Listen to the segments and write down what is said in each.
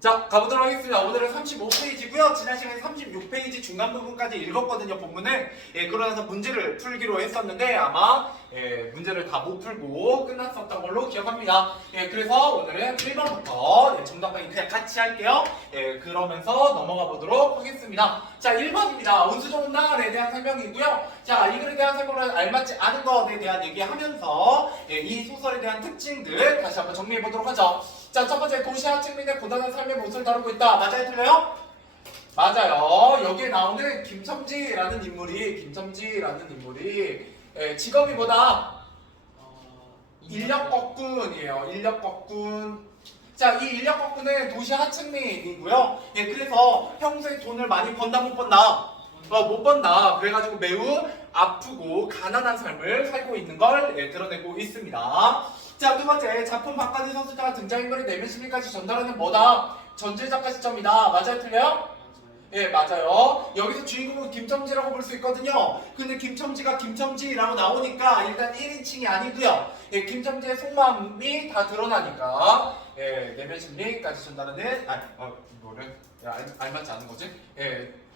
자, 가보도록 하겠습니다. 오늘은 35페이지고요. 지난 시간에 36페이지 중간 부분까지 읽었거든요, 본문을. 그러면서 문제를 풀기로 했었는데 아마 문제를 다 못 풀고 끝났었던 걸로 기억합니다. 그래서 오늘은 1번부터 정답 확인 그냥 같이 할게요. 그러면서 넘어가 보도록 하겠습니다. 자, 1번입니다. 운수 좋은 날에 대한 설명이고요. 자, 이 글에 대한 설명을 알맞지 않은 것에 대한 얘기하면서 이 소설에 대한 특징들 다시 한번 정리해 보도록 하죠. 자, 첫 번째 도시와 측면의 고단한 삶의 모습을 다루고 있다. 맞아요, 틀려요? 맞아요. 여기에 나오는 김첨지라는 인물이 직업이 뭐다? 인력거꾼이에요. 인력거꾼. 자, 이 인력거꾼은 도시 하층민이고요. 그래서 평소에 돈을 많이 번다 못 번다? 못 번다. 그래가지고 매우 아프고 가난한 삶을 살고 있는 걸 드러내고 있습니다. 자, 두 번째, 작품 바깥의 서술자가 등장인물의 내면 심리까지 전달하는 뭐다? 전제작가 시점이다. 맞아요, 틀려요? 맞아요. 여기서 주인공은 김첨지라고 볼 수 있거든요. 근데 김첨지가 김첨지라고 나오니까 일단 1인칭이 아니고요. 김첨지의 속마음이 다 드러나니까 내면 심리까지 전달하는 알맞지 않은 거지?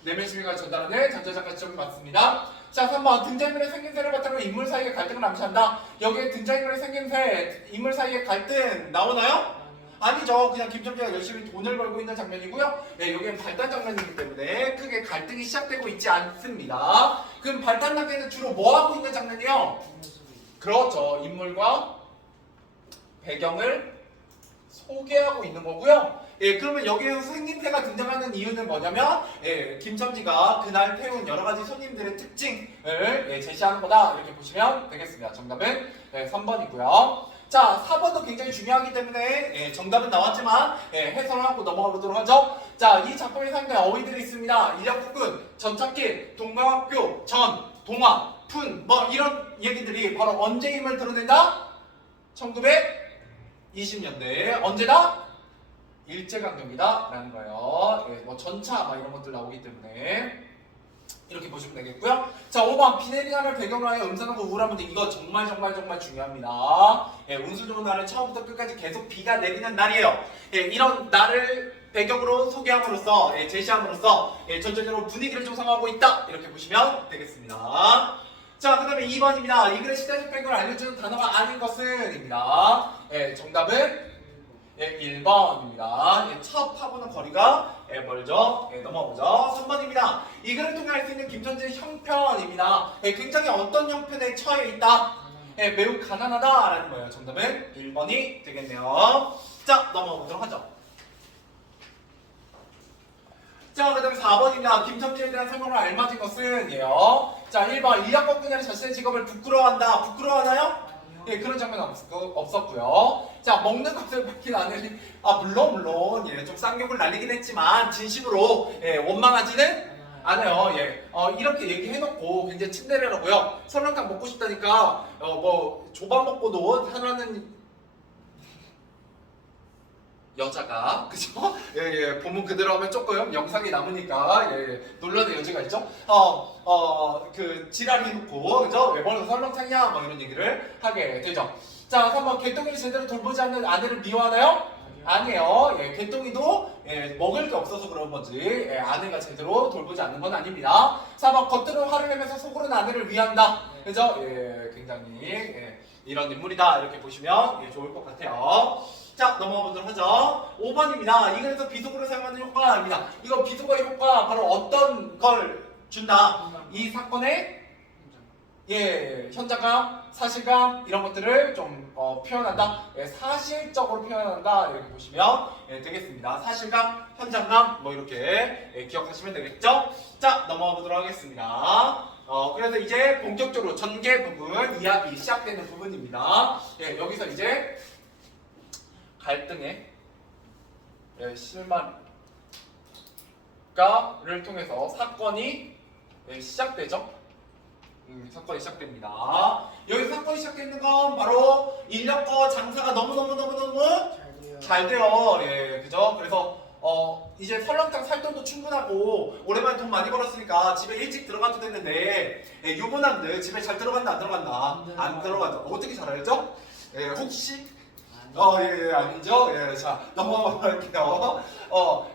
내면 심리까지 전달하는 전제작가 시점이 맞습니다. 자, 3번 등장인물의 생김새를 바탕으로 인물 사이의 갈등을 암시한다. 여기에 등장인물의 생김새, 인물 사이의 갈등 나오나요? 아니죠. 그냥 김첨지가 열심히 돈을 벌고 있는 장면이고요. 여기는 발단 장면이기 때문에 크게 갈등이 시작되고 있지 않습니다. 그럼 발단 단계는 주로 뭐 하고 있는 장면이요? 그렇죠. 인물과 배경을 소개하고 있는 거고요. 그러면 여기에서 생김새가 등장하는 이유는 뭐냐면 김첨지가 그날 태운 여러 가지 손님들의 특징을 제시하는 거다. 이렇게 보시면 되겠습니다. 정답은 3번이고요. 자, 4번도 굉장히 중요하기 때문에 정답은 나왔지만 해설을 하고 넘어가 보도록 하죠. 자, 이 작품에 상당히 어휘들이 있습니다. 인력거꾼, 전착길, 동방학교, 전, 동화, 푼, 뭐 이런 얘기들이 바로 언제임을 드러낸다? 1920년대. 언제다? 일제강점기다 라는 거예요. 뭐 전차 막 이런 것들 나오기 때문에 이렇게 보시면 되겠고요. 자, 5번 비 내리는 날을 배경으로 하여 음산하고 우울한 문제. 이거 정말 중요합니다. 운수 좋은 날은 처음부터 끝까지 계속 비가 내리는 날이에요. 이런 날을 배경으로 소개함으로써 제시함으로써 전체적으로 분위기를 조성하고 있다. 이렇게 보시면 되겠습니다. 자, 그 다음에 2번입니다. 이 글의 시대적 배경을 알려주는 단어가 아닌 것은 입니다. 정답은 1번입니다. 첫 파고는 거리가 멀죠. 넘어보죠. 3번입니다. 이 글을 통해 알 수 있는 김첨지의 형편입니다. 굉장히 어떤 형편에 처해 있다? 매우 가난하다라는 거예요. 정답은 1번이 되겠네요. 자, 넘어보도록 하죠. 자, 그 다음에 4번입니다. 김첨지에 대한 설명을 알맞은 것은 자, 1번 인력거꾼이라는 자신의 직업을 부끄러워한다. 부끄러워하나요? 그런 장면 없었고요. 자, 먹는 것을 밝힌 아내는 물론 좀 쌍욕을 날리긴 했지만 진심으로 원망하지는 않아요. 이렇게 얘기해놓고 굉장히 친데레라고요. 설렁탕 먹고 싶다니까 뭐 조밥 먹고도 하나는 여자가 그죠? 본문 그대로 하면 조금 영상이 남으니까 논란의 여지가 있죠. 그 지랄 해놓고 그죠? 왜 벌써 설렁탕이야? 뭐 이런 얘기를 하게 되죠. 자, 3번 개똥이를 제대로 돌보지 않는 아내를 미워하나요? 아니에요. 개똥이도 먹을 게 없어서 그런 거지 아내가 제대로 돌보지 않는 건 아닙니다. 4번 겉으로 화를 내면서 속으로는 아내를 위한다. 그죠? 굉장히 이런 인물이다. 이렇게 보시면 좋을 것 같아요. 자, 넘어가 보도록 하죠. 5번입니다. 이 글에서 비속어를 사용하는 효과입니다. 이거 비속어의 효과 바로 어떤 걸 준다? 이 사건의 현장감, 사실감 이런 것들을 좀 표현한다. 사실적으로 표현한다. 이렇게 보시면 되겠습니다. 사실감, 현장감 뭐 이렇게 기억하시면 되겠죠? 자, 넘어가 보도록 하겠습니다. 그래서 이제 본격적으로 전개 부분, 이야기 시작되는 부분입니다. 여기서 이제 갈등의 실마리를 통해서 사건이 시작되죠. 사건이 시작됩니다. 여기 사건이 시작되는 건 바로 인력거 장사가 너무너무 잘 돼요. 그죠? 그래서 이제 설렁탕 살 돈도 충분하고 오랜만에 돈 많이 벌었으니까 집에 일찍 들어가도 됐는데 유부남들 집에 잘 들어간다 안 들어간다? 안 들어가죠. 어떻게 잘 알죠? 혹시 예, 아니죠? 예, 자, 넘어가 볼게요.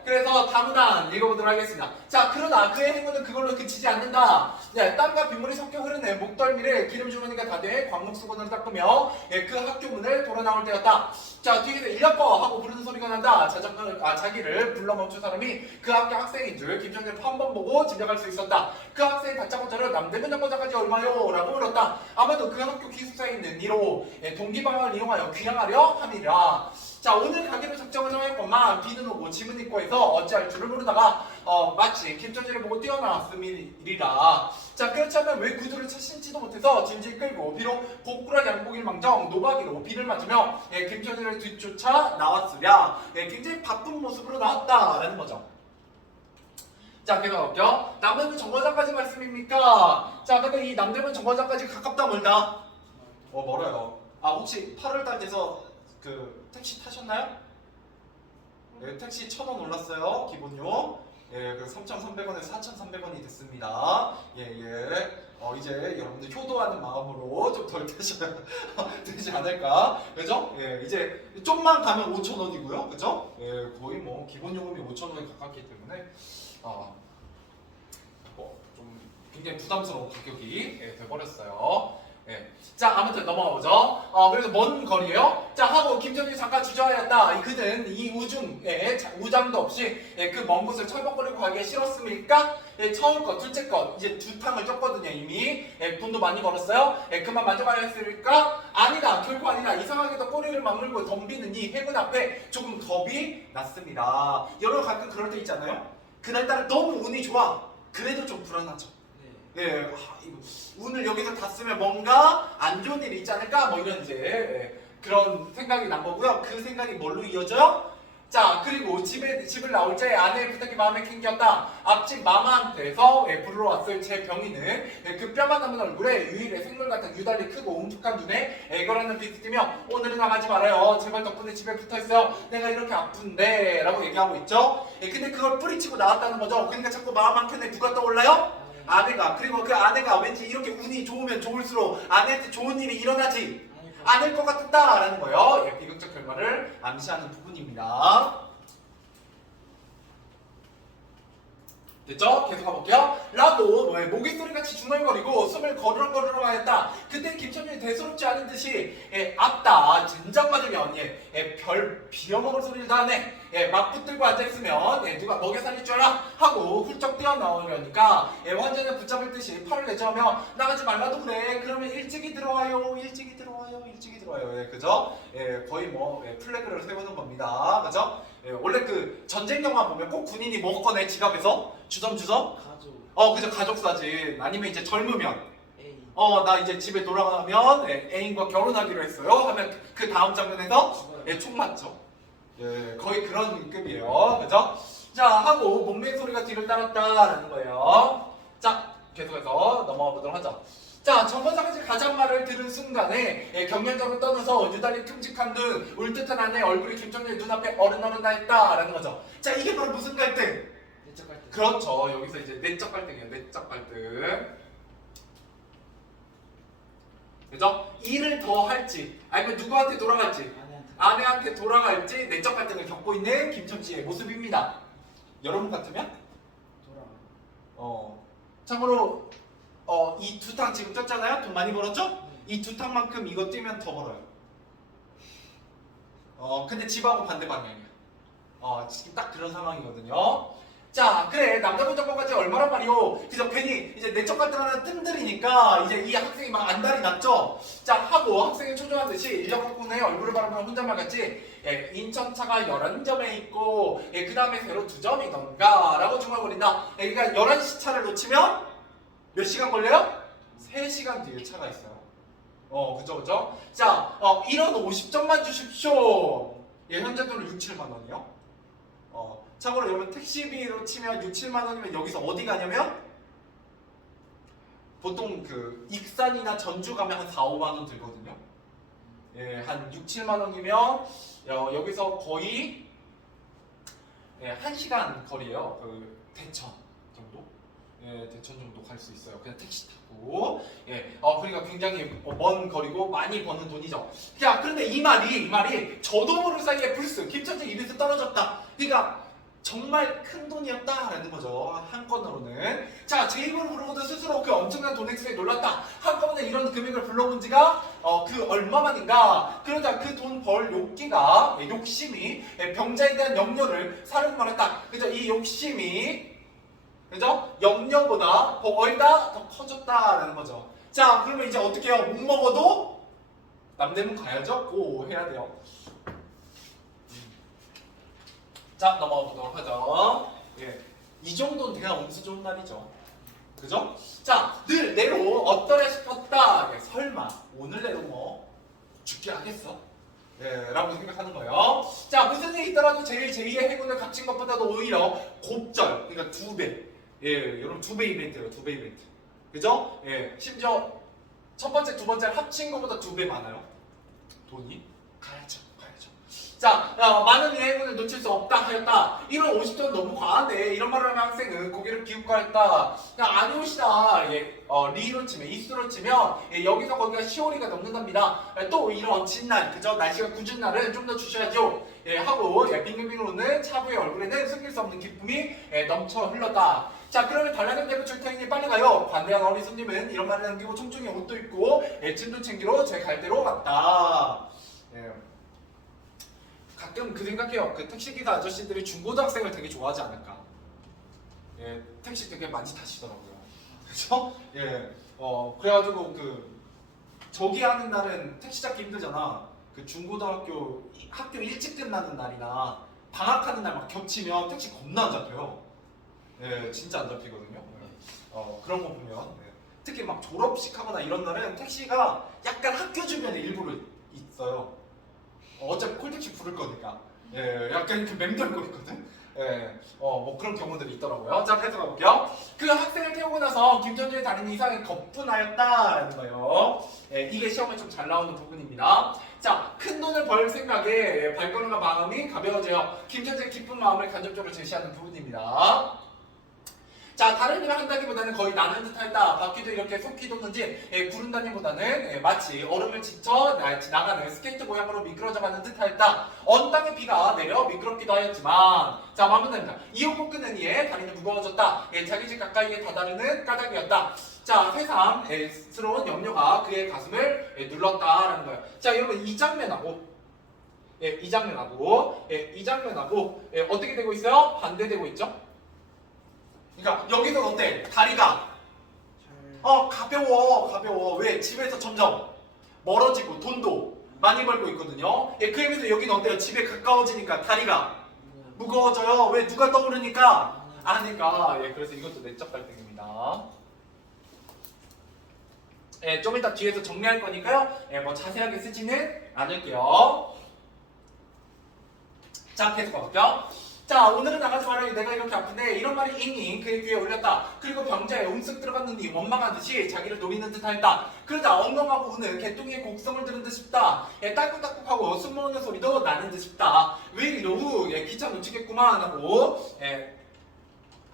그래서 다문안 읽어보도록 하겠습니다. 자, 그러나 그의 행운은 그걸로 그치지 않는다. 네, 땀과 빗물이 섞여 흐르네 목덜미를 기름 주머니가 다돼 광목 수건으로 닦으며 그 학교 문을 돌아 나올 때였다. 자, 뒤에서 일려꺼 하고 부르는 소리가 난다. 자기를 불러 멈춘 사람이 그 학교 학생인 줄 김정일을 한 번 보고 짐작할 수 있었다. 그 학생이 다짜고짜를 남대문 정거장까지 얼마요? 라고 물었다. 아마도 그 학교 기숙사에 있는 이로 동기방학을 이용하여 귀향하려 함이라. 자, 오늘 가기로 작정을 정했건만 비는 오고 짐은 있고 해서 어찌할 줄을 모르다가 마치 김천지를 보고 뛰어나왔음이리라. 자, 그렇지 않으면 왜 구두를 채 신지도 못해서 질질 끌고 비록 복구라 양복일 망정 노박이로 비를 맞으며 김천지를 뒤쫓아 나왔으랴. 굉장히 바쁜 모습으로 나왔다라는 거죠. 자, 계속 볼게요. 남대문 정거장까지 말씀입니까? 자, 근데 이 남대문 정거장까지 가깝다 멀다? 멀어요. 아, 혹시 8월달 돼서 그 택시 타셨나요? 네, 택시 1,000원 올랐어요. 기본료. 예, 그 3,300원에서 4,300원이 됐습니다. 이제 여러분들 효도하는 마음으로 좀 덜 타셔야 되지 않을까, 그죠? 예, 이제 좀만 가면 5,000원이고요, 그죠? 예, 거의 뭐 기본 요금이 5,000원에 가깝기 때문에 좀 굉장히 부담스러운 가격이 돼버렸어요. 예. 자, 아무튼 넘어가 보죠. 그래서 먼 거리에요. 자, 하고 김정일이 잠깐 주저하였다. 그는 이 우중에 우장도 없이 그 먼 곳을 철벅거리고 가기가 싫었습니까? 처음 것, 둘째 것, 이제 두 탕을 쪘거든요, 이미. 돈도 많이 벌었어요. 그만 만족하려 했을까? 아니다, 결코 아니다. 이상하게도 꼬리를 맞물고 덤비는 이 행운 앞에 조금 겁이 났습니다. 여러분 가끔 그럴 때 있잖아요. 그날따라 너무 운이 좋아. 그래도 좀 불안하죠. 예, 이거 운을 여기서 다 쓰면 뭔가 안 좋은 일이 있지 않을까? 뭐 이런 이제 그런 생각이 난 거고요. 그 생각이 뭘로 이어져요? 자, 그리고 집을 나올 때 아내의 부탁이 마음에 캥겼다. 앞집 마마한테서 부르러 왔을 제 병이는 그 뼈만 남은 얼굴에 유일의 생물 같은 유달리 크고 웅tuk한 눈에 애걸하는 빛이 뛰며 오늘은 나가지 말아요. 제발 덕분에 집에 붙어있어요. 내가 이렇게 아픈데 라고 얘기하고 있죠. 근데 그걸 뿌리치고 나왔다는 거죠. 그러니까 자꾸 마음 한켠에 누가 떠올라요? 아내가. 그리고 그 아내가 왠지 이렇게 운이 좋으면 좋을수록 아내한테 좋은 일이 일어나지 않을 것 같았다라는 거예요. 비극적 결말을 암시하는 부분입니다. 됐죠? 계속 가볼게요. 라고 모기 소리같이 중얼거리고 숨을 거르렁거르렁 하였다. 그때 김천준이 대수롭지 않은 듯이 앞다 젠장 맞으면 별 비어먹을 소리를 다 하네. 막 붙들고 앉아있으면 누가 먹여 살릴 줄 알아? 하고 훌쩍 뛰어나오려니까 완전히 붙잡을 듯이 팔을 내저으며 나가지 말라도 그래. 그러면 일찍이 들어와요. 일찍이 들어와요. 일찍이 들어와요. 그죠? 거의 뭐 플래그를 세우는 겁니다. 그죠? 원래 그 전쟁 영화 보면 꼭 군인이 뭐 꺼내 지갑에서 주섬주섬? 가족. 그죠. 가족 사진. 아니면 이제 젊으면 애인. 나 이제 집에 돌아가면 애인과 결혼하기로 했어요. 하면 그 다음 장면에서 총 맞죠. 거의 그런 급이에요. 그죠? 자, 하고 몸매 소리가 뒤를 따랐다라는 거예요. 자, 계속해서 넘어가 보도록 하죠. 자, 정거장까지 가장 말을 들은 순간에 경련적으로 떠나서 유달리 큼직한 듯 울듯한 아내의 얼굴이 김정일 눈앞에 어른어른하였다라는 거죠. 자, 이게 바로 무슨 갈등? 내적 갈등. 그렇죠. 여기서 이제 내적 갈등이에요. 내적 갈등. 그죠? 일을 더 할지 아니면 누구한테 돌아갈지 아내한테 돌아갈지 내적 갈등을 겪고 있는 김천지의 모습입니다. 여러분 같으면? 참고로 이 두 탕 지금 쪘잖아요? 돈 많이 벌었죠? 이 두 탕만큼 이거 뛰면 더 벌어요. 근데 집하고 반대 방향이야. 지금 딱 그런 상황이거든요. 자, 그래 남자분 정보까지 얼마란 말이오. 그래서 괜히 이제 내적 갈등하는 뜸들이니까 이제 이 학생이 막 안달이 났죠. 자, 하고 학생이 초조하듯이 인력학군의 얼굴을 바라보면 혼잣말 같지. 인천차가 11점에 있고 그 다음에 새로 2점이던가 라고 중얼거린다. 그러니까 11시 차를 놓치면 몇 시간 걸려요? 3시간 뒤에 차가 있어요. 그죠. 자, 이런 50점만 주십시오. 현재 돈은 6, 7만 원이요. 참고로 여러분 택시비로 치면 6, 7만 원이면 여기서 어디 가냐면 보통 그 익산이나 전주 가면 한 4, 5만 원 들거든요. 한 6, 7만 원이면 여기서 거의 1시간 거리예요. 그 대천 정도. 예, 대천 정도 갈 수 있어요. 그냥 택시 타고. 예, 그러니까 굉장히 먼 거리고 많이 버는 돈이죠. 자, 그런데 이 말이 저도 모를 사이에 불쑥 김천재 입에서 떨어졌다. 그러니까 정말 큰 돈이었다라는 거죠. 한 건으로는. 자, 제 입으로 부르고도 스스로 그 엄청난 돈 액수에 놀랐다. 한꺼번에 이런 금액을 불러본 지가 그 얼마만인가. 그러다 그 돈 벌 욕기가 욕심이 병자에 대한 염려를 사르고 말했다. 그죠? 이 욕심이 그죠? 염려보다 벌다 더 커졌다라는 거죠. 자, 그러면 이제 어떻게 해요? 못 먹어도 남대문 가야죠? 고 해야 돼요. 자, 넘어가 보도록 하죠. 예. 이 정도는 돼야 운수 좋은 날이죠. 그죠? 자, 늘 내로 어떠래 싶었다. 예, 설마 오늘 내로 뭐 죽게 하겠어? 예, 라고 생각하는 거예요. 자, 무슨 일이 있더라도 제일 제2의 행운을 값진 것보다도 오히려 곱절, 그러니까 2배. 예, 여러분 2배 이벤트예요. 2배 이벤트. 그죠? 예, 심지어 첫 번째, 두 번째 합친 것보다 2배 많아요. 돈이 가야죠. 자, 많은 행운을 놓칠 수 없다 하였다. 이런 50점 너무 과한데 이런 말을 하는 학생은 고개를 기울까했다. 그냥 아니오시다. 예, 리로 치면 이수로 치면 예, 여기서 거기가 10월이가 넘는답니다. 또 이런 진날, 그죠? 날씨가 궂은 날은 좀 더 주셔야죠. 예, 하고 예, 빙글빙글 웃는 차부의 얼굴에는 숨길 수 없는 기쁨이 예, 넘쳐 흘렀다. 자, 그러면 달라는 대로 줄 테니 빨리 가요. 반대한 어린 손님은 이런 말을 남기고 총총히 옷도 입고 예, 짐도 챙기러 제 갈대로 갔다. 예. 가끔 그 생각해요. 그 택시기사 아저씨들이 중고등학생을 되게 좋아하지 않을까. 예, 택시 되게 많이 타시더라고요. 그렇죠? 예, 그래가지고 저기 하는 날은 택시 잡기 힘들잖아. 그 중고등학교 학교 일찍 끝나는 날이나 방학하는 날 막 겹치면 택시 겁나 안 잡혀요. 예, 진짜 안 잡히거든요. 그런 거 보면 특히 막 졸업식 하거나 이런 날은 택시가 약간 학교 주변에 일부러 있어요. 어차피 콜택시 부를 거니까. 예, 약간 이렇게 맴돌고 있거든. 예, 뭐 그런 경우들이 있더라고요. 자, 계속 가볼게요. 그 학생을 태우고 나서 김전주의 달인이 이상하게 거푼하였다라는 거예요. 예, 이게 시험에 좀 잘 나오는 부분입니다. 자, 큰 돈을 벌 생각에 예, 발걸음과 마음이 가벼워져요. 김전주의 기쁜 마음을 간접적으로 제시하는 부분입니다. 자, 다른 일을 한다기보다는 거의 나는 듯하였다. 바퀴도 이렇게 속히 돕는지 예, 구른다기보다는 예, 마치 얼음을 지쳐 나가는 스케이트 모양으로 미끄러져가는 듯하였다. 언 땅에 비가 내려 미끄럽기도 하였지만 자, 마무리됩니다. 이어고 끄는 이에 다리는 무거워졌다. 예, 자기 집 가까이에 다다르는 까닭이었다. 자, 새삼스러운 염려가 그의 가슴을 예, 눌렀다라는 거예요. 자, 여러분 이 장면하고 이 장면하고 어떻게 되고 있어요? 반대되고 있죠? 그러니까 여기서 어때? 다리가 가벼워. 왜? 집에서 점점 멀어지고 돈도 많이 벌고 있거든요. 예, 그에 비해서 여기는 어때요? 집에 가까워지니까 다리가 무거워져요. 왜? 누가 떠오르니까? 아니까. 예, 그래서 이것도 내적 갈등입니다. 예, 좀 이따 뒤에서 정리할 거니까요. 예, 뭐 자세하게 쓰지는 않을게요. 자, 계속 가볼게요. 자, 오늘은 나가지 말아요. 내가 이렇게 아픈데 이런 말이 잉잉 그의 귀에 올렸다. 그리고 병자에 움쓱 들어갔느니 원망한 듯이 자기를 노리는 듯하였다. 그러다 엉엉하고 우는 개똥이의 곡성을 들은 듯 싶다. 예, 딸꾹딸꾹하고 숨 모으는 소리도 나는 듯 싶다. 왜 이러우? 예, 기차 놓치겠구만 하고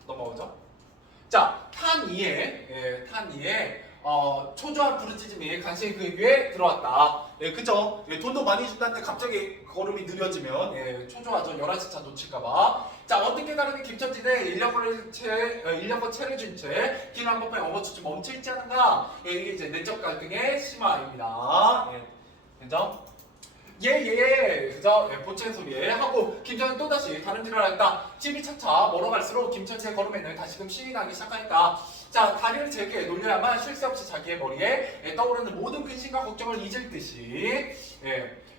넘어오죠. 자, 탄 이에 초조한 부르짖음이 간신히 그의 귀에 들어왔다. 예, 그죠? 예, 돈도 많이 준다는데 갑자기 걸음이 느려지면 예, 초조하죠. 11시차 놓칠까봐. 자, 어떻게 다르니 김천지대 인력거 채를 준 채 길 한번에 엉어주지 멈춰있지 않은가? 예, 이게 이제 내적 갈등의 심화입니다. 예, 그죠? 그죠? 예, 보채는 소리에 하고 김천은 또다시 다른 일을 하였다. 집이 차차 멀어갈수록 김천지의 걸음에는 다시금 신이 나기 시작하였다. 자, 다리를 제게 놀려야만 쉴 새 없이 자기의 머리에 떠오르는 모든 근심과 걱정을 잊을 듯이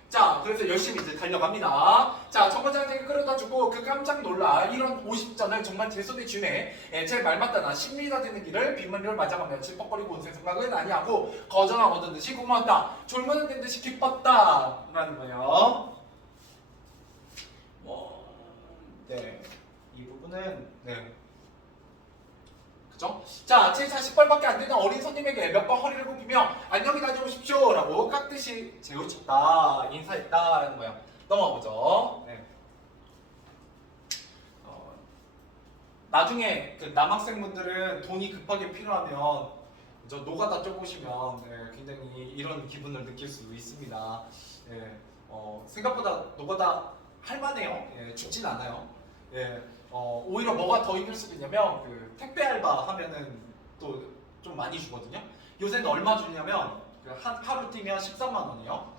자, 그래서 열심히 이제 달려갑니다. 자, 첫 번째 학생이 끌어다 주고 그 깜짝 놀라 이런 50전을 정말 제 손에 쥐네. 제 말 맞다 나 10m 되는 길을 빗머리를 맞아가며 질퍽거리고 온 새 생각은 아니하고 거저나 얻은 듯이 고마웠다. 졸면은 된 듯이 기뻤다. 라는 거예요. 이 부분은 그죠? 자, 제 40벌밖에 안 되는 어린 손님에게 몇 번 허리를 굽히며 안녕히 다녀오십시오 라고 깍듯이 재우쳤다, 인사했다 라는 거예요. 넘어가보죠. 나중에 그 남학생분들은 돈이 급하게 필요하면 저 노가다 쪄보시면 굉장히 이런 기분을 느낄 수 있습니다. 예, 생각보다 노가다 할만해요. 예, 죽진 않아요. 예, 오히려 뭐가 더 힘들 수도 있냐면 그 택배 알바 하면은 또 좀 많이 주거든요. 요새는 얼마 주냐면 그 하루 뛰면 13만 원이요.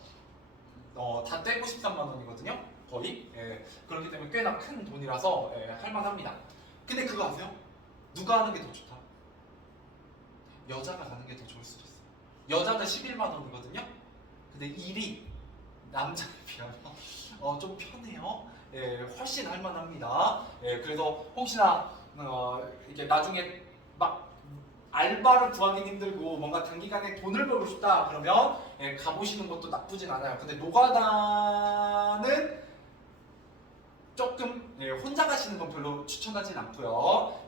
다 떼고 13만 원이거든요. 거의. 예, 그렇기 때문에 꽤나 큰 돈이라서 할만합니다. 근데 그거 아세요? 누가 하는 게 더 좋다? 여자가 가는 게 더 좋을 수도 있어요. 여자는 11만 원이거든요. 근데 일이 남자에 비하면 좀 편해요. 예, 훨씬 할만합니다. 예, 그래서 혹시나 이게 나중에 막 알바를 구하기 힘들고 뭔가 단기간에 돈을 벌고 싶다 그러면 가보시는 것도 나쁘진 않아요. 근데 노가다는 조금 혼자 가시는 건 별로 추천하진 않고요.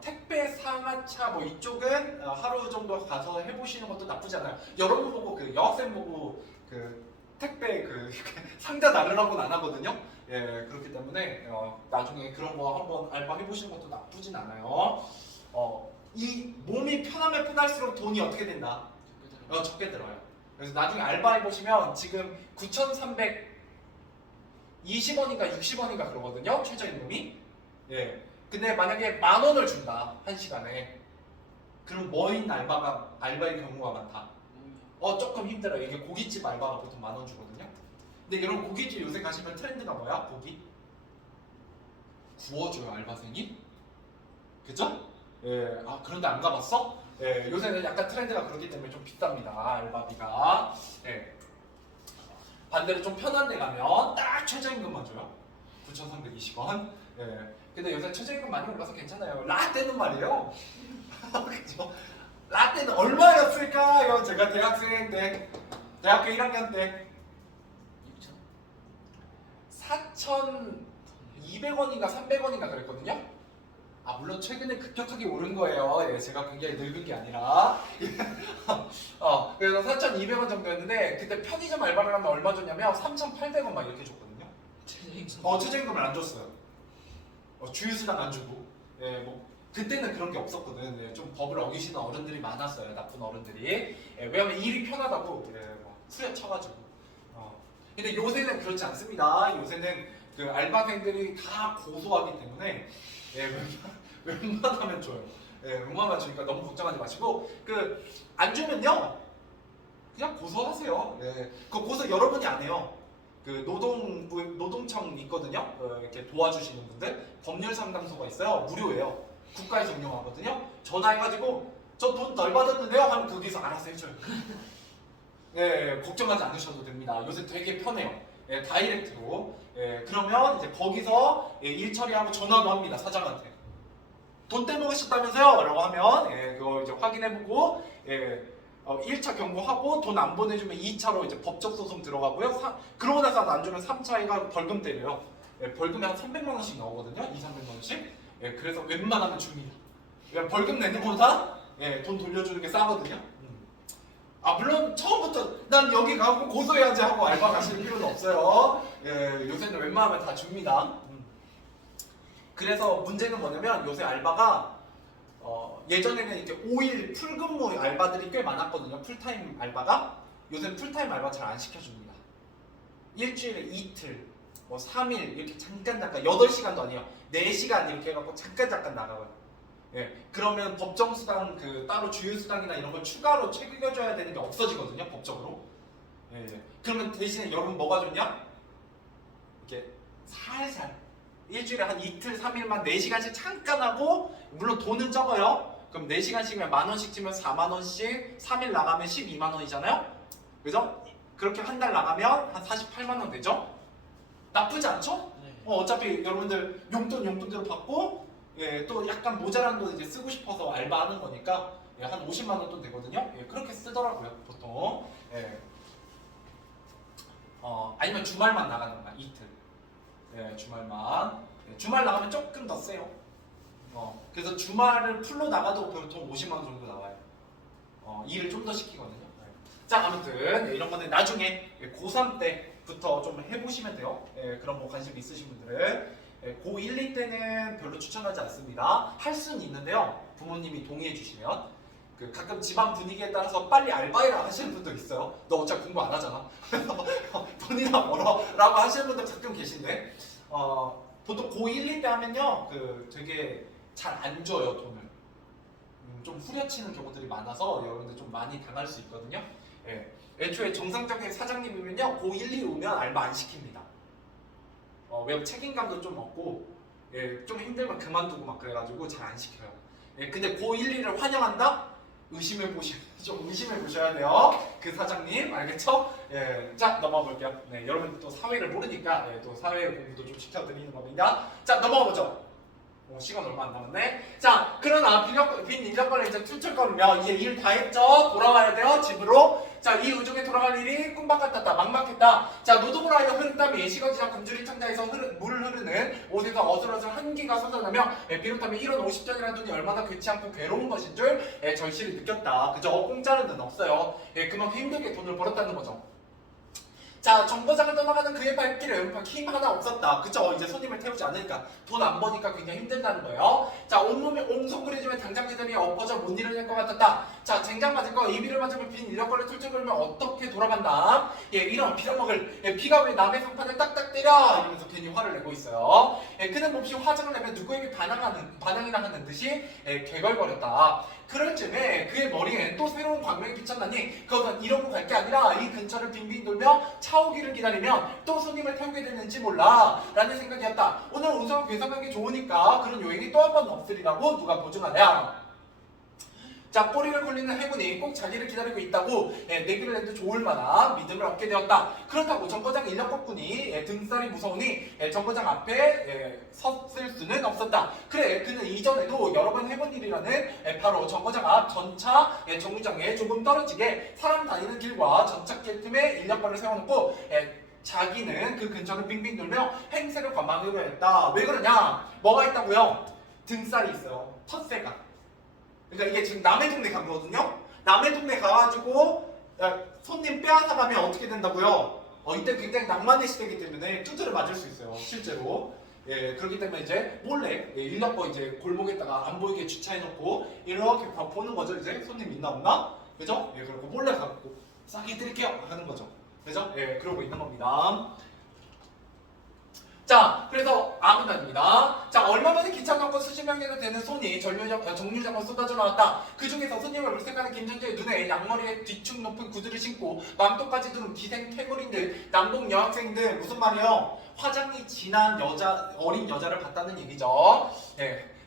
택배, 상하차 뭐 이쪽은 하루 정도 가서 해보시는 것도 나쁘지 않아요. 여러분 보고 그 여학생 보고 그 택배 그 상자 나르라고는 안 하거든요. 그렇기 때문에 나중에 그런 거 한번 알바 해보시는 것도 나쁘진 않아요. 이 몸이 편하면 편할수록 돈이 어떻게 된다? 적게 들어요. 그래서 나중에 알바 해보시면 지금 9,320원인가 60원인가 그러거든요. 최저임금이. 근데 만약에 10,000원을 준다. 한 시간에. 그럼 뭐인 알바의 경우가 많다. 조금 힘들어요. 이게 고깃집 알바가 보통 10,000원 주거든요. 근데 여러분 고깃집 요새 가시면 트렌드가 뭐야? 고기? 구워줘요 알바생이? 그죠? 그런데 안 가봤어? 요새는 약간 트렌드가 그렇기 때문에 좀 비쌉니다. 알바비가. 반대로 좀 편한 데 가면 딱 최저임금만 줘요. 9,320원. 근데 요새 최저임금 많이 올라서 괜찮아요. 라떼는 말이에요. 그죠? 라떼는 얼마였을까요? 제가 대학생 때, 대학교 1학년 때 4,200원인가 300원인가 그랬거든요. 물론 최근에 급격하게 오른 거예요. 제가 굉장히 늙은 게 아니라. 그래서 4,200원 정도였는데 그때 편의점 알바를 하면 얼마 줬냐면 3,800원 막 이렇게 줬거든요. 최저임금을 안 줬어요. 주유수당 안 주고. 뭐 그때는 그런 게 없었거든. 좀 법을 어기시는 어른들이 많았어요. 나쁜 어른들이. 왜냐면 일이 편하다고 후려쳐가지고. 근데 요새는 그렇지 않습니다. 요새는 그 알바생들이 다 고소하기 때문에 웬만하면 줘요. 웬만하면 주니까 너무 걱정하지 마시고 안 주면요 그냥 고소하세요. 그 고소 여러분이 안 해요. 그 노동청 있거든요. 이렇게 도와주시는 분들 법률 상담소가 있어요. 무료예요. 국가에서 운영하거든요. 전화해가지고 저 돈 덜 받았는데요 하면 거기서 알아서 해줘요. 걱정하지 않으셔도 됩니다. 요새 되게 편해요. 다이렉트로. 그러면 이제 거기서 일 처리하고 전화도 합니다. 사장한테. 돈 떼먹으셨다면서요? 라고 하면 그거 이제 확인해보고 1차 경고하고 돈 안 보내주면 2차로 이제 법적 소송 들어가고요. 그러고 나서 안 주면 3차가 벌금 때려요. 벌금이 한 300만 원씩 나오거든요. 200~300만 원씩. 그래서 웬만하면 줍니다. 벌금 내는 거보다 돈 돌려주는 게 싸거든요. 물론 처음부터 난 여기 가고 고소해야지 하고 알바 가실 필요는 없어요. 요새는 웬만하면 다 줍니다. 그래서 문제는 뭐냐면 요새 알바가 예전에는 이렇게 5일 풀근무 알바들이 꽤 많았거든요. 풀타임 알바가. 요새는 풀타임 알바 잘 안 시켜줍니다. 일주일에 이틀, 3일 이렇게 잠깐 8시간도 아니에요. 4시간 이렇게 해갖고 잠깐 나가고요. 그러면 법정수당 따로 주유수당이나 이런 걸 추가로 챙겨줘야 되는 게 없어지거든요. 법적으로. 그러면 대신에 여러분 뭐가 좋냐? 이렇게 살살 일주일에 한 이틀 3일만 4시간씩 잠깐 하고 물론 돈은 적어요. 그럼 4시간씩이면 10,000원씩 치면 40,000원씩 3일 나가면 12만 원이잖아요. 그죠? 그렇게 한 달 나가면 한 48만 원 되죠? 나쁘지 않죠? 어차피 여러분들 용돈대로 받고 또 약간 모자란 돈 이제 쓰고 싶어서 알바하는 거니까 한 50만 원 돈 되거든요. 그렇게 쓰더라고요 보통. 아니면 주말만 나가는 거야. 이틀. 주말만. 주말 나가면 조금 더 세요. 그래서 주말을 풀로 나가도 보통 50만 원 정도 나와요. 일을 좀 더 시키거든요. 자, 아무튼 이런 거는 나중에 고3 때부터 좀 해보시면 돼요. 그런 뭐 관심 있으신 분들은. 고1, 2 때는 별로 추천하지 않습니다. 할 수는 있는데요. 부모님이 동의해 주시면. 가끔 집안 분위기에 따라서 빨리 알바해라 하시는 분도 있어요. 너 어차피 공부 안 하잖아. 돈이나 벌어라고 하시는 분도 가끔 계신데 보통 고1, 2 때 하면요 되게 잘 안 줘요 돈을. 좀 후려치는 경우들이 많아서 여러분들 좀 많이 당할 수 있거든요. 애초에 정상적인 사장님이면요 고1, 2 오면 알바 안 시킵니다. 왜 책임감도 좀 없고 좀 힘들면 그만두고 막 그래가지고 잘 안 시켜요. 근데 고1, 2를 환영한다? 좀 의심해 보셔야 돼요. 그 사장님 알겠죠? 자 넘어가 볼게요. 여러분 또 사회를 모르니까 또 사회 공부도 좀 시켜드리는 겁니다. 자 넘어가 보죠. 시간 얼마 안 남았네. 자 그러나 빈 인력거를 이제 툴툴거리며 이제 일 다 했죠. 돌아와야 돼요 집으로. 자 이 우중에 돌아갈 일이 꿈밖 같았다. 막막했다. 자 노동을 하여 흐른 땀이 시거지와 금줄이 창자에서 물 흐르는 옷에서 어슬어슬 한기가 솟아나며 비롯하면 1원 50전이라는 돈이 얼마나 괴치 않고 괴로운 것인 줄 절실히 느꼈다. 그죠? 공짜는 돈 없어요. 그만큼 힘들게 돈을 벌었다는 거죠. 자 정거장을 떠나가는 그의 발길은 힘 하나 없었다. 그쵸? 이제 손님을 태우지 않으니까 돈 안 버니까 굉장히 힘들다는 거예요. 자 온몸에 옹성거리지만 당장 그 자리에 엎어져 못 일어날 것 같았다. 자 쟁장 맞을 거 이비를 맞으면 빈 인력거를 툴툴거리면 어떻게 돌아간다. 이런 빌어먹을 피가 왜 남의 상판을 딱딱 때려 이러면서 괜히 화를 내고 있어요. 그는 몹시 화장을 내면 누구에게 반항이나 하는 듯이 개걸거렸다. 그럴 즈음에 그의 머리엔 또 새로운 광명이 비쳤나니 그것은 이러고 갈 게 아니라 이 근처를 빙빙 돌며 차 오기를 기다리면 또 손님을 태우게 되는지 몰라 라는 생각이었다. 오늘 운석을 괴상한 게 좋으니까 그런 요행이 또 한 번 없으리라고 누가 보증하랴. 자 꼬리를 굴리는 행운이 꼭 자기를 기다리고 있다고 내기를 해도 좋을 만한 믿음을 얻게 되었다. 그렇다고 정거장 인력거꾼이 등살이 무서우니 정거장 앞에 섰을 수는 없었다. 그래 그는 이전에도 여러 번 해본 일이라는 바로 정거장 앞 전차 정류장에 조금 떨어지게 사람 다니는 길과 전차길 틈에 인력거를 세워놓고 자기는 그 근처를 빙빙 돌며 행세를 관망하기로 했다. 왜 그러냐? 뭐가 있다고요? 등살이 있어요. 텃새가. 그러니까 이게 지금 남의 동네 간 거거든요. 남의 동네 가가지고 손님 빼앗아 가면 어떻게 된다고요? 이때 굉장히 낭만의 시대이기 때문에 두드려 맞을 수 있어요. 실제로. 그렇기 때문에 이제 몰래 인력거 이제 골목에다가 안 보이게 주차해놓고 이렇게 보는 거죠. 이제 손님 있나 없나? 그죠? 그리고 몰래 가고 싸게 드릴게요 하는 거죠. 그죠? 그러고 있는 겁니다. 자, 그래서 아문단입니다. 자, 얼마 만에 기차 놓고 수십 명이나 되는 손이 정류장으로 쏟아져 나왔다. 그 중에서 손님을 물색하는 김천재의 눈에 양머리에 뒤축 높은 구두를 신고 망토까지 두른 기생 퇴물인들, 남동 여학생들 무슨 말이에요? 화장이 진한 어린 여자를 봤다는 얘기죠.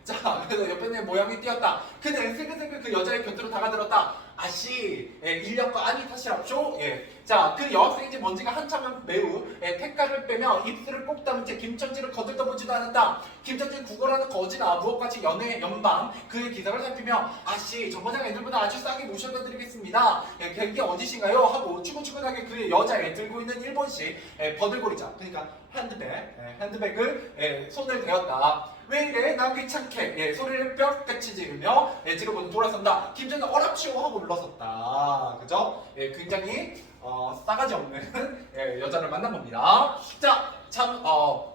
자, 그래서 옆에 있는 모양이 띄었다. 그는 슬근슬근 그 여자의 곁으로 다가들었다. 아씨, 인력거 아니 탓이랍쇼. 자, 그 여학생인지 뭔지가 한참은 매우 택가를 빼며 입술을 꼭 담은 채 김천지를 거들떠보지도 않았다. 김천지 구걸하는 거지나 무엇같이 연방 그의 기사를 살피며 아씨, 정거장 애들보다 아주 싸게 모셔다 드리겠습니다. 이게 어디신가요? 하고 추근추근하게 그의 여자애 들고 있는 일본식 버들고리자, 그러니까 핸드백을 손을 대었다. 왜 이래? 나 귀찮게 소리를 뼈같이 지르며 지르고는 돌아선다. 김전은 어랍치오 하고 물러섰다. 그죠? 굉장히 싸가지 없는 여자를 만난 겁니다. 자,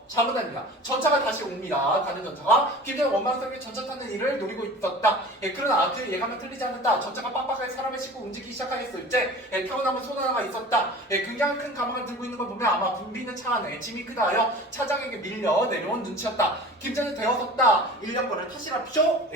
자문합니다. 전차가 다시 옵니다. 가는 전차가. 김전은 원망스럽게 전차 타는 일을 노리고 있었다. 그러나 그 예감은 틀리지 않았다. 전차가 빡빡하게 사람을 싣고 움직이기 시작하였을 때 타고 남은 손 하나가 있었다. 굉장히 큰 가방을 들고 있는 걸 보면 아마 붐비는 차 안에 짐이 크다 하여 차장에게 밀려 내려온 눈치였다. 김전은 되어섰다. 인력거를 타시랍쇼.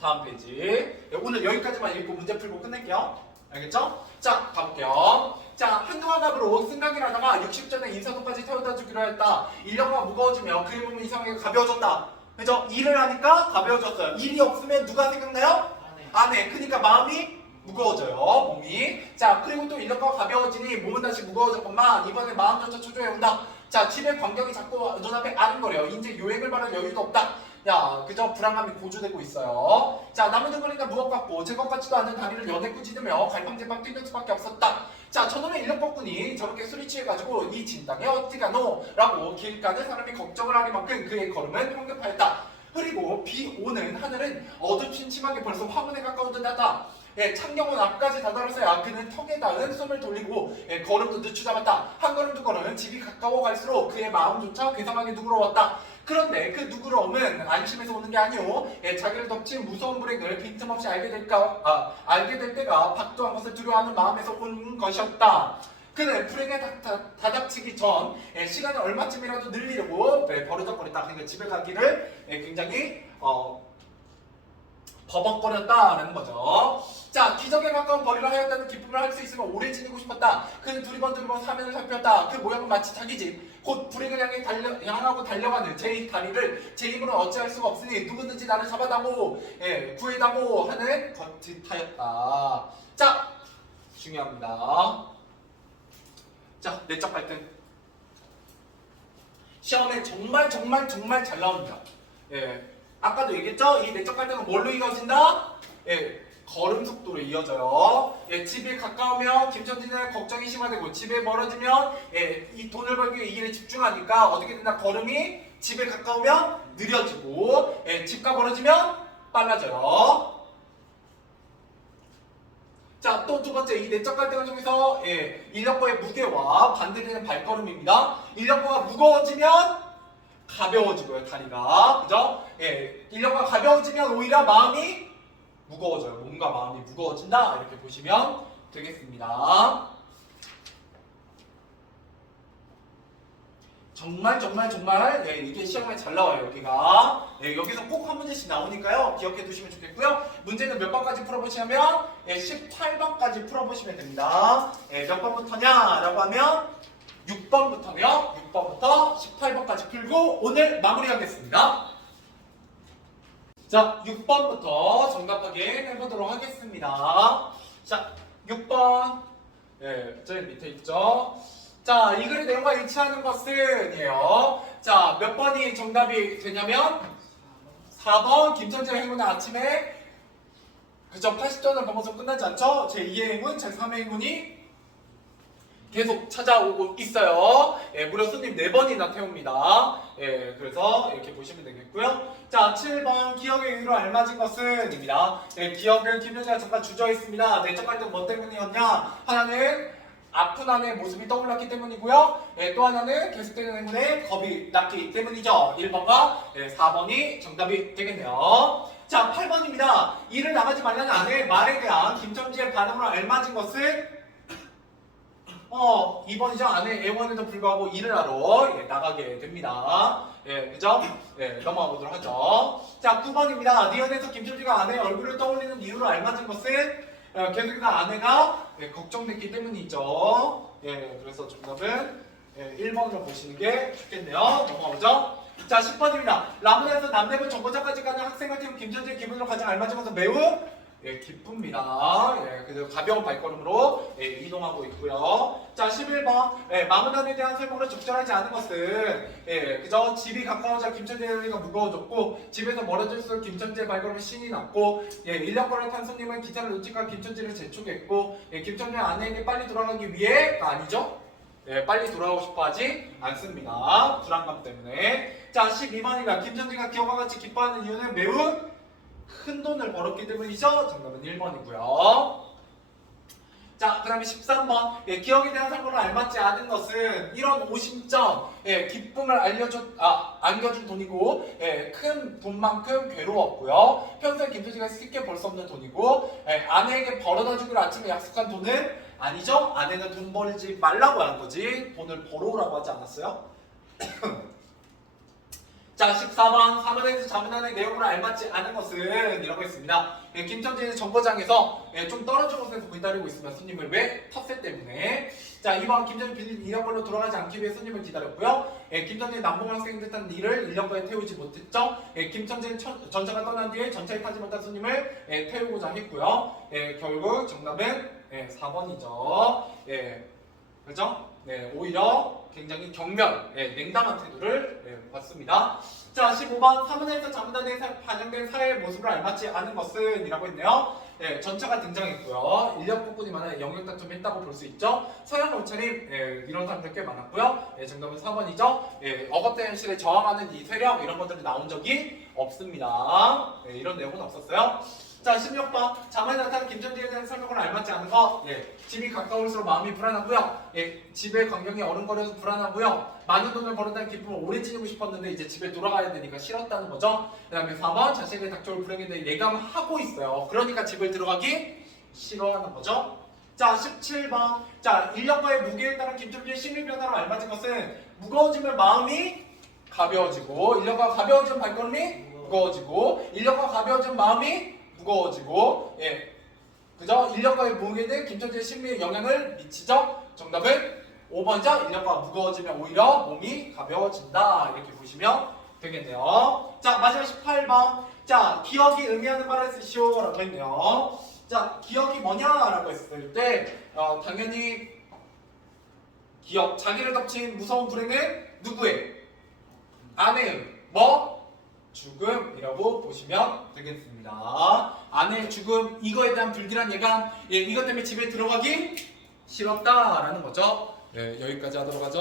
다음 페이지. 오늘 여기까지만 읽고 문제 풀고 끝낼게요. 알겠죠? 자, 가볼게요. 자, 한동안 앞으로 승강기를 하다가 60전에 인사동까지 태워다 주기로 했다. 인력거가 무거워지며 그의 몸은 이상하게 가벼워졌다. 그죠? 일을 하니까 가벼워졌어요. 일이 없으면 누가 생각나요? 아내. 그러니까 마음이 무거워져요. 몸이. 자, 그리고 또 인력거가 가벼워지니 몸은 다시 무거워졌건만 이번에 마음조차 초조해 온다. 자, 집의 광경이 자꾸 눈앞에 아른거려요. 이제 요행을 바랄 여유도 없다. 야, 그저 불안감이 고조되고 있어요. 자, 남은 등거리가 무엇 같고 제것 같지도 않은 다리를 연애꾸 짖으며 갈팡질팡 뛰는 수밖에 없었다. 자, 저놈의 인력거꾼이 저렇게 술이 취해가지고 이 진땅에 어찌 가노? 라고 길 가는 사람이 걱정을 하리 만큼 그의 걸음은 황급하였다. 흐리고 비 오는 하늘은 어두침침하게 벌써 화문에 가까운 듯하다. 창경은 앞까지 다다랐어야 그는 턱에 닿은 숨을 돌리고 걸음도 늦추 잡았다. 한 걸음 두 걸음 집이 가까워 갈수록 그의 마음조차 괴상하게 누그러웠다. 그런데 그 누그러움은 안심에서 오는 게 아니오. 자기를 덮친 무서운 불행을 빈틈없이 알게 될 때가 박도한 것을 두려워하는 마음에서 온 것이었다. 그는 불행에 다닥치기 전 시간이 얼마쯤이라도 늘리려고 버르적거렸다. 그러니까 집에 가기를 굉장히 버벅거렸다라는 거죠. 자, 기적에 가까운 벌이를 하였다는 기쁨을 할 수 있으면 오래 지니고 싶었다. 그는 두리번 사면을 살폈다. 그 모양은 마치 자기 집, 곧 불행을 향하고 달려가는 제 다리를 제 힘으로 어찌할 수가 없으니 누구든지 나를 잡아다고 구해다고 하는 거짓하였다. 자, 중요합니다. 자, 내적 갈등. 시험에 정말 잘 나옵니다. 아까도 얘기했죠? 이 내적 갈등은 뭘로 이어진다? 걸음 속도로 이어져요. 집에 가까우면 김천진의 걱정이 심화되고 집에 멀어지면 이 돈을 벌기 위해 이 일에 집중하니까 어떻게 된다? 걸음이 집에 가까우면 느려지고 집과 멀어지면 빨라져요. 자, 또 두 번째, 이 내적 갈등을 통해서 인력거의 무게와 반대되는 발걸음입니다. 인력거가 무거워지면 가벼워지고요, 다리가. 그죠? 인력거가 가벼워지면 오히려 마음이 무거워져요. 몸과 마음이 무거워진다. 이렇게 보시면 되겠습니다. 정말 이게 시험에 잘 나와요. 여기가 여기서 꼭 한 문제씩 나오니까요. 기억해 두시면 좋겠고요. 문제는 몇 번까지 풀어보시냐면 18번까지 풀어보시면 됩니다. 몇 번부터냐 라고 하면 6번부터네요. 6번부터 18번까지 풀고 오늘 마무리하겠습니다. 자, 6번부터 정답 확인해보도록 하겠습니다. 자, 6번 저기 밑에 있죠. 자, 이 글의 내용과 일치하는 것은이에요. 자, 몇 번이 정답이 되냐면 4번 김천재 행운은 아침에 그저 80전을 넘어서 끝나지 않죠? 제2의 행운, 제3의 행운이 계속 찾아오고 있어요. 무려 손님 4번이나 태웁니다. 그래서 이렇게 보시면 되겠고요. 자, 7번 기억의 이유로 알맞은 것은 입니다. 기억은 김현재가 잠깐 주저했습니다. 내적 갈등 뭐 때문이었냐? 하나는 아픈 아내의 모습이 떠올랐기 때문이고요. 또 하나는 계속되는 행운에 겁이 났기 때문이죠. 1번과 4번이 정답이 되겠네요. 자, 8번입니다. 일을 나가지 말라는 아내의 말에 대한 김천지의 반응으로 알맞은 것은 2번이죠. 아내 애원에도 불구하고 일을 하러 나가게 됩니다. 그죠? 넘어가 보도록 하죠. 자, 9번입니다. 니은에서 김천지가 아내의 얼굴을 떠올리는 이유로 알맞은 것은 계속해서 아내가 걱정됐기 때문이죠. 그래서 정답은 1번으로 보시는 게 좋겠네요. 넘어가보죠. 자, 10번입니다. 라문에서 남대문 정거장까지 가는 학생을 태운 김천지의 기분으로 가장 알맞은 것은 매우 기쁩니다. 그래서 가벼운 발걸음으로 이동하고 있고요. 자, 11번. 마무단에 대한 설명으로 적절하지 않은 것은 그저 집이 가까워져 김천재가 무거워졌고 집에서 멀어질수록 김천재 발걸음에 신이 났고 인력거를 탄 손님은 기차를 놓칠까 김천재를 재촉했고 김천재 아내에게 빨리 돌아가기 위해가 아니죠. 빨리 돌아오고 싶어 하지 않습니다. 불안감 때문에. 자, 12번입니다. 김천재가 기억과 같이 기뻐하는 이유는 매우 큰 돈을 벌었기 때문이죠. 정답은 1번이고요. 자, 그 다음에 13번. 기억에 대한 설명을 알맞지 않은 것은 이런 오심점, 기쁨을 안겨준 돈이고, 큰 돈만큼 괴로웠고요. 평소에 김수지가 쉽게 벌 수 없는 돈이고, 아내에게 벌어다 주기로 아침에 약속한 돈은 아니죠. 아내는 돈 벌지 말라고 한 거지. 돈을 벌어오라고 하지 않았어요? 자, 14번. 사문에서 자문안의 내용으로 알맞지 않은 것은 이라고 했습니다. 김천진은 정거장에서 좀 떨어진 곳에서 기다리고 있으면 손님을 왜? 텃세 때문에. 자, 2번. 김천진 빌린 인력거로 돌아가지 않기 위해 손님을 기다렸고요. 김천진 남봉 학생이 듯한 일을 인력거에 태우지 못했죠. 김천진 전차가 떠난 뒤에 전차에 타지 못한 손님을 태우고자 했고요. 결국 정답은 4번이죠. 그죠? 오히려 굉장히 경멸, 냉담한 태도를 봤습니다. 자, 15번. 사문에서 자문단에 반영된 사회의 모습을 알맞지 않은 것은 이라고 했네요. 전차가 등장했고요. 인력 부분이 많아 영역 다툼을 했다고 볼 수 있죠. 서양 옷차림 이런 사람들 꽤 많았고요. 정답은 4번이죠. 억압된 현실에 저항하는 이 세력 이런 것들이 나온 적이 없습니다. 이런 내용은 없었어요. 자, 16번. 장마에 나타난 김천지에 대한 설명을 알맞지 않은 거. 예. 집이 가까울수록 마음이 불안하고요. 예. 집의 광경이 어른거려서 불안하고요. 많은 돈을 벌었다는 기쁨을 오래 지니고 싶었는데 이제 집에 돌아가야 되니까 싫었다는 거죠. 그 다음에 4번. 자신에게 닥쳐올 불행에 대해 예감하고 있어요. 그러니까 집을 들어가기 싫어하는 거죠. 자, 17번. 자, 인력과의 무게에 따른 김천지의 심리 변화로 알맞은 것은 무거워지면 마음이 가벼워지고, 인력과 가벼워진 발걸음이 무거워지고, 인력과 가벼워진 마음이 무거워지고, 예, 그죠? 인력과의 무게는 김천지의 심리에 영향을 미치죠? 정답은 5번이죠? 인력과 무거워지면 오히려 몸이 가벼워진다. 이렇게 보시면 되겠네요. 자, 마지막 18번. 자, 기억이 의미하는 말을 쓰시오. 라고 했네요. 자, 기억이 뭐냐라고 했을 때, 당연히 기억, 자기를 덮친 무서운 불행은 누구의? 아내의 뭐? 죽음이라고 보시면 되겠습니다. 아내의 죽음, 이거에 대한 불길한 예감, 예, 이것 때문에 집에 들어가기 싫었다라는 거죠. 네, 여기까지 하도록 하죠.